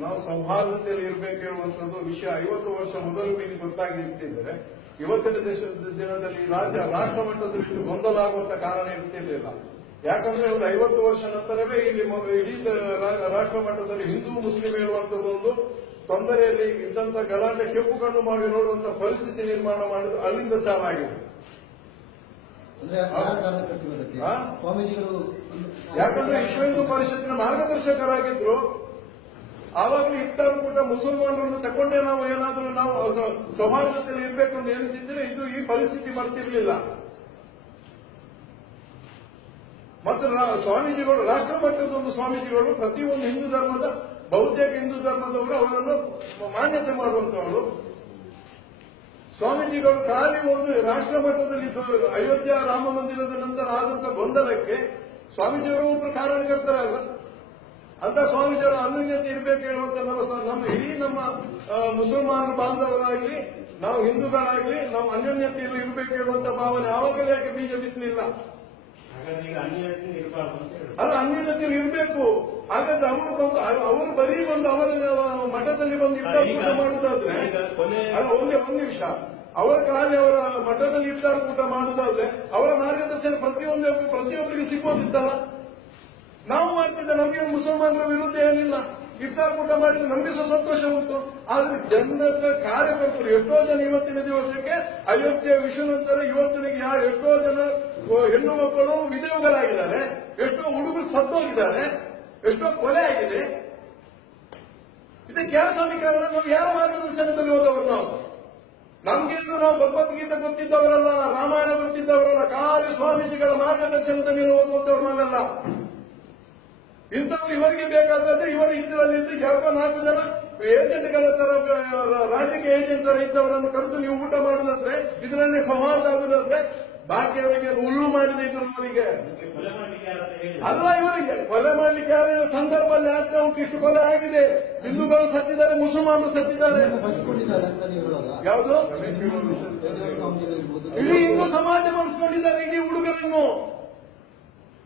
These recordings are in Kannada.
ನಾವು ಸೌಹಾರ್ದತೆಯಲ್ಲಿ ಇರಬೇಕು ಹೇಳುವಂಥದ್ದು ವಿಷಯ ಐವತ್ತು ವರ್ಷ ಮೊದಲು ನಿಮಗೆ ಗೊತ್ತಾಗಿರ್ತಿದ್ರೆ ಇವತ್ತಿನ ದೇಶದ ದಿನದಲ್ಲಿ ರಾಜ್ಯ ರಾಷ್ಟ್ರ ಮಟ್ಟದಲ್ಲಿ ಇಷ್ಟು ಗೊಂದಲ ಆಗುವಂತ ಕಾರಣ ಇರ್ತಿರ್ಲಿಲ್ಲ. ಯಾಕಂದ್ರೆ ಒಂದು ಐವತ್ತು ವರ್ಷ ನಂತರವೇ ಇಲ್ಲಿ ಇಡೀ ರಾಷ್ಟ್ರ ಮಟ್ಟದಲ್ಲಿ ಹಿಂದೂ ಮುಸ್ಲಿಂ ಹೇಳುವಂತದ್ದೊಂದು ತೊಂದರೆಯಲ್ಲಿ ಇದ್ದಂತ ಗಲಾಟೆ ಕೆಂಪು ಕಣ್ಣು ಮಾಡಿ ನೋಡುವಂತ ಪರಿಸ್ಥಿತಿ ನಿರ್ಮಾಣ ಮಾಡಿದ್ರು ಅಲ್ಲಿಂದ ಚಾಲಾಗಿದೆ. ಯಾಕಂದ್ರೆ ವಿಶ್ವ ಹಿಂದೂ. ಪರಿಷತ್ತಿನ ಮಾರ್ಗದರ್ಶಕರಾಗಿದ್ರು. ಆವಾಗಲೂ ಇಫ್ತಾರ್ ಕೂಡ ಮುಸಲ್ಮಾನರನ್ನು ತಕೊಂಡೇ ನಾವು ಏನಾದರೂ ನಾವು ಸಮಾಜದಲ್ಲಿ ಇರಬೇಕು ಅಂತ ಎನಿಸಿದ್ರೆ ಇದು ಈ ಪರಿಸ್ಥಿತಿ ಬರ್ತಿರ್ಲಿಲ್ಲ. ಮತ್ತು ಸ್ವಾಮೀಜಿಗಳು, ರಾಷ್ಟ್ರ ಮಟ್ಟದ ಒಂದು ಸ್ವಾಮೀಜಿಗಳು ಪ್ರತಿಯೊಂದು ಹಿಂದೂ ಧರ್ಮದ ಬಹುತೇಕ ಹಿಂದೂ ಧರ್ಮದವರು ಅವರನ್ನು ಮಾನ್ಯತೆ ಮಾಡುವಂತವರು ಸ್ವಾಮೀಜಿಗಳು ಖಾಲಿ ಒಂದು ರಾಷ್ಟ್ರ ಮಟ್ಟದಲ್ಲಿ ಅಯೋಧ್ಯ ರಾಮ ಮಂದಿರದ ನಂತರ ಆದಂತ ಗೊಂದಲಕ್ಕೆ ಸ್ವಾಮೀಜಿಯವರು ಒಬ್ಬರು ಕಾರಣಕರ್ತರಲ್ಲ ಅಂತ ಸ್ವಾಮೀಜಿಯವರ ಅನ್ಯೂನ್ಯತೆ ಇರಬೇಕು ಹೇಳುವಂತ ನಮ್ಮ ನಮ್ಮ ಇಡೀ ನಮ್ಮ ಮುಸಲ್ಮಾನ ಬಾಂಧವರಾಗ್ಲಿ ನಾವು ಹಿಂದೂಗಳಾಗ್ಲಿ ನಾವು ಅನ್ಯೋನ್ಯತೆ ಇರಬೇಕು ಹೇಳುವಂತ ಭಾವನೆ ಯಾವಾಗಲೂ ಯಾಕೆ ಬೀಜ ಬಿತ್ತಲಿಲ್ಲ ಅಲ್ಲ ಅನ್ಯೂನ್ಯತೆ ಇರಬೇಕು. ಹಾಗಾದ್ರೆ ಅವರು ಬಂದು ಅವ- ಅವರು ಬರೀ ಬಂದು ಅವರ ಮಠದಲ್ಲಿ ಬಂದು ಇಫ್ತಾರ್ ಊಟ ಮಾಡುದಾದ್ರೆ? ಅಲ್ಲ ಒಂದೇ ಒಂದು ನಿಮಿಷ. ಅವರ ಕಾರ್ಯ ಅವರ ಮಠದಲ್ಲಿ ಇಫ್ತಾರ್ ಊಟ ಮಾಡುದಾದ್ರೆ ಅವರ ಮಾರ್ಗದರ್ಶನ ಪ್ರತಿಯೊಂದು ಪ್ರತಿಯೊಬ್ಬರಿಗೆ ಸಿಗೋದಿತ್ತಲ್ಲ ನಾವು ಮಾಡ್ತಿದ್ದ ನಮಗೆ ಮುಸಲ್ಮಾನರ ವಿರುದ್ಧ ಏನಿಲ್ಲ. ಇಫ್ತಾರ್ ಕೂಟ ಮಾಡಿದ್ರೆ ನಮಗೆ ಸಹ ಸಂತೋಷ ಉಂಟು. ಆದ್ರೆ ಜನರ ಕಾರ್ಯಕರ್ತರು ಎಷ್ಟೋ ಜನ ಇವತ್ತಿನ ದಿವಸಕ್ಕೆ ಅಯೋಧ್ಯೆ ವಿಶ್ವನಂತರ ಇವತ್ತಿನ ಯಾರು ಎಷ್ಟೋ ಜನ ಹೆಣ್ಣು ಮಕ್ಕಳು ವಿಧವೆಗಳಾಗಿದ್ದಾರೆ. ಎಷ್ಟೋ ಹುಡುಗರು ಸತ್ತೋಗಿದ್ದಾರೆ. ಎಷ್ಟೋ ಕೊಲೆ ಆಗಿದೆ. ಇದಕ್ಕೆ ಯಾರು ಸಮೀಕರಣ? ನಾವು ಯಾರ ಮಾರ್ಗದರ್ಶನದಲ್ಲಿ ಹೋದವರು ನಾವು? ನಮ್ಗೇನು ನಾವು ಭಗವದ್ಗೀತೆ ಗೊತ್ತಿದ್ದವರಲ್ಲ, ರಾಮಾಯಣ ಗೊತ್ತಿದ್ದವರಲ್ಲ ಖಾಲಿ ಸ್ವಾಮೀಜಿಗಳ ಮಾರ್ಗದರ್ಶನದ ಮೇಲೆ ಹೋಗುವಂತವ್ರು ನಾವೆಲ್ಲ. ಇಂಥವ್ರು ಇವರಿಗೆ ಬೇಕಾದ್ರೆ ಇವರ ಹಿಂದಿನಲ್ಲಿ ಯಾಕೋ ನಾಲ್ಕು ಜನ ಏಜೆಂಟ್ಗಳ ತರ ರಾಜಕೀಯ ಏಜೆಂಟ್ ತರ ಇದ್ದವರನ್ನು ಕರೆದು ನೀವು ಊಟ ಮಾಡುದಾದ್ರೆ ಇದರಲ್ಲಿ ಸಂವಾದ ಆಗುದಾದ್ರೆ ಬಾಕಿಯವರಿಗೆ ಹುಲ್ಲು ಮಾಡಿದೆ ಇದ್ರು ಅವರಿಗೆ ಅಲ್ಲ ಇವರಿಗೆ ಕೊಲೆ ಮಾಡ್ಲಿಕ್ಕೆ ಯಾರು ಸಂದರ್ಭದಲ್ಲಿ ಆಗ್ತಾ ಉಂಟು ಇಷ್ಟು ಕೊಲೆ ಆಗಿದೆ. ಹಿಂದೂಗಳು ಸತ್ತಿದ್ದಾರೆ ಮುಸಲ್ಮಾನರು ಸತ್ತಿದ್ದಾರೆ. ಯಾವುದು? ಇಡೀ ಹಿಂದೂ ಸಮಾಜ ಬಳಸ್ಕೊಂಡಿದ್ದಾರೆ ಇಡೀ ಹುಡುಗರನ್ನು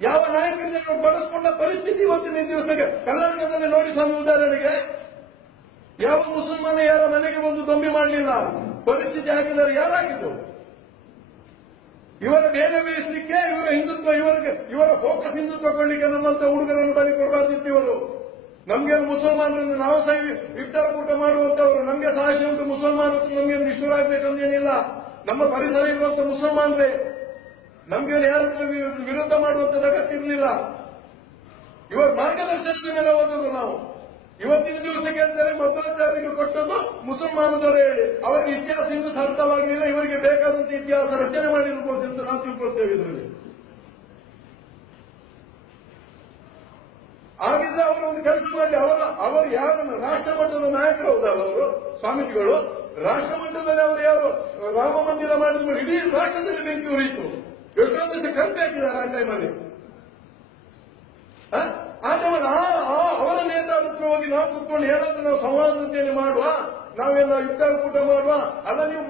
ಯಾವ ನಾಯಕರನ್ನು ಬಳಸ್ಕೊಂಡ ಪರಿಸ್ಥಿತಿ ಇವತ್ತಿನ ದಿವಸಕ್ಕೆ? ಕರ್ನಾಟಕದಲ್ಲಿ ನೋಡಿ ಸ್ವಾಮಿ ಉದಾಹರಣೆಗೆ, ಯಾವ ಮುಸಲ್ಮಾನ ಯಾರ ಮನೆಗೆ ಬಂದು ದೊಂಬಿ ಮಾಡಲಿಲ್ಲ? ಪರಿಸ್ಥಿತಿ ಹಾಕಿದ್ದಾರೆ ಯಾರಾಗಿದ್ದು? ಇವರ ಬೇಗ ಬೇಯಿಸಲಿಕ್ಕೆ, ಇವರ ಹಿಂದುತ್ವ, ಇವರಿಗೆ, ಇವರ ಫೋಕಸ್ ಹಿಂದುತ್ವ ಕೊಡ್ಲಿಕ್ಕೆ ನಮ್ಮಂತ ಹುಡುಗರನ್ನು ಬಲಿ ಕೊಡಬಾರ್ದಿತ್ತು ಇವರು. ನಮ್ಗೆ ಮುಸಲ್ಮಾನರನ್ನು ನಾವು ಸಹ ಇಫ್ತಾರ್ ಕೂಟ ಮಾಡುವಂತವರು, ನಮ್ಗೆ ಸಾಹಸ ಉಂಟು, ಮುಸಲ್ಮಾನರು ನಮ್ಗೆ ನಿಷ್ಠುರಾಗಬೇಕಂದೇನಿಲ್ಲ ನಮ್ಮ ಪರಿಸರ ಇರುವಂತ ಮುಸಲ್ಮಾನರೇ ನಮ್ಗೆ ಯಾರ ಹತ್ರ ವಿ- ವಿರೋಧ ಮಾಡುವಂತದ್ದು ಅಗತ್ಯ ಇರಲಿಲ್ಲ ಇವರ ಮಾರ್ಗದರ್ಶನದ ಮೇಲೆ ಹೋದವರು ನಾವು. ಇವತ್ತಿನ ದಿವಸ ಕೇಳ್ತಾರೆ ಮಧ್ವಾಚಾರ್ಯರಿಗೆ ಕೊಟ್ಟದ್ದು ಮುಸಲ್ಮಾನದವರು ಹೇಳಿ. ಅವರಿಗೆ ಇತಿಹಾಸ ಇನ್ನೂ ಅರ್ಥವಾಗಿಲ್ಲ ಇವರಿಗೆ ಬೇಕಾದಂತ ಇತಿಹಾಸ ರಚನೆ ಮಾಡಿರ್ಬೋದು ಅಂತ ನಾವು ತಿಳ್ಕೊಳ್ತೇವೆ ಇದರಲ್ಲಿ. ಆಗಿದ್ರೆ ಅವರು ಒಂದು ಕೆಲಸ ಮಾಡಿ ಅವರ ಅವರು ಯಾರು? ರಾಷ್ಟ್ರ ಮಟ್ಟದ ನಾಯಕರು ಹೌದಲ್ಲ ಅವರು? ಸ್ವಾಮೀಜಿಗಳು. ರಾಷ್ಟ್ರ ಮಟ್ಟದಲ್ಲಿ ಅವರು ಯಾರು? ರಾಮ ಮಂದಿರ ಮಾಡಿದ್ರು ಇಡೀ ರಾಷ್ಟ್ರದಲ್ಲಿ ಬೆಂಕಿ ಉರಿಯಿತು. ದಿವಸ ಕಲ್ಪೆ ಹಾಕಿದ್ದಾರೆ ಆ ಟೈಮಲ್ಲಿ ಆ? ಟೈಮಲ್ಲಿ ಅವರ ಹೋಗಿ ನಾವು ಕೂತ್ಕೊಂಡು ಹೇಳೋದು ನಾವು ಸಂವಾದತೆಯನ್ನು ಮಾಡುವ ನಾವೆಲ್ಲ ಯುದ್ಧ ಕೂಟ ಮಾಡುವ? ಅಲ್ಲ, ನೀವು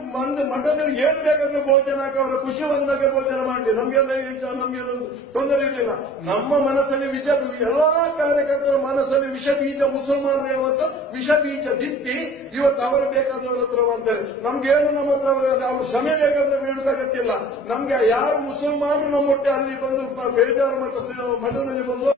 ಮಠದಲ್ಲಿ ಏನ್ ಬೇಕಂದ್ರೆ ಭೋಜನ ಅವರ ಖುಷಿ ಬಂದಾಗ ಭೋಜನ ಮಾಡಿ. ನಮ್ಗೆಲ್ಲ ನಮ್ಗೆಲ್ಲ ತೊಂದರೆ ಇರಲಿಲ್ಲ. ನಮ್ಮ ಮನಸ್ಸಲ್ಲಿ ವಿಷ ಎಲ್ಲಾ ಕಾರ್ಯಕರ್ತರ ಮನಸ್ಸಲ್ಲಿ ವಿಷ ಬೀಜ ಮುಸಲ್ಮಾನರು ಹೇಳುವಂತ ವಿಷ ಬೀಜ ಬಿತ್ತಿ ಇವತ್ತು ಅವರು ಬೇಕಾದವ್ರ ಹತ್ರ ಅಂತಾರೆ ನಮ್ಗೇನು ನಮ್ಮ ಹತ್ರ ಅವ್ರು ಶ್ರಮೆ ಬೇಕಾದ್ರೆ ಬೇಡದಾಗತ್ತಿಲ್ಲ ನಮ್ಗೆ ಯಾರು ಮುಸಲ್ಮಾನರು ನಮ್ಮೊಟ್ಟೆ ಅಲ್ಲಿ ಬಂದು ಬೇಜಾರು ಮಠ ಮಠದಲ್ಲಿ ಬಂದು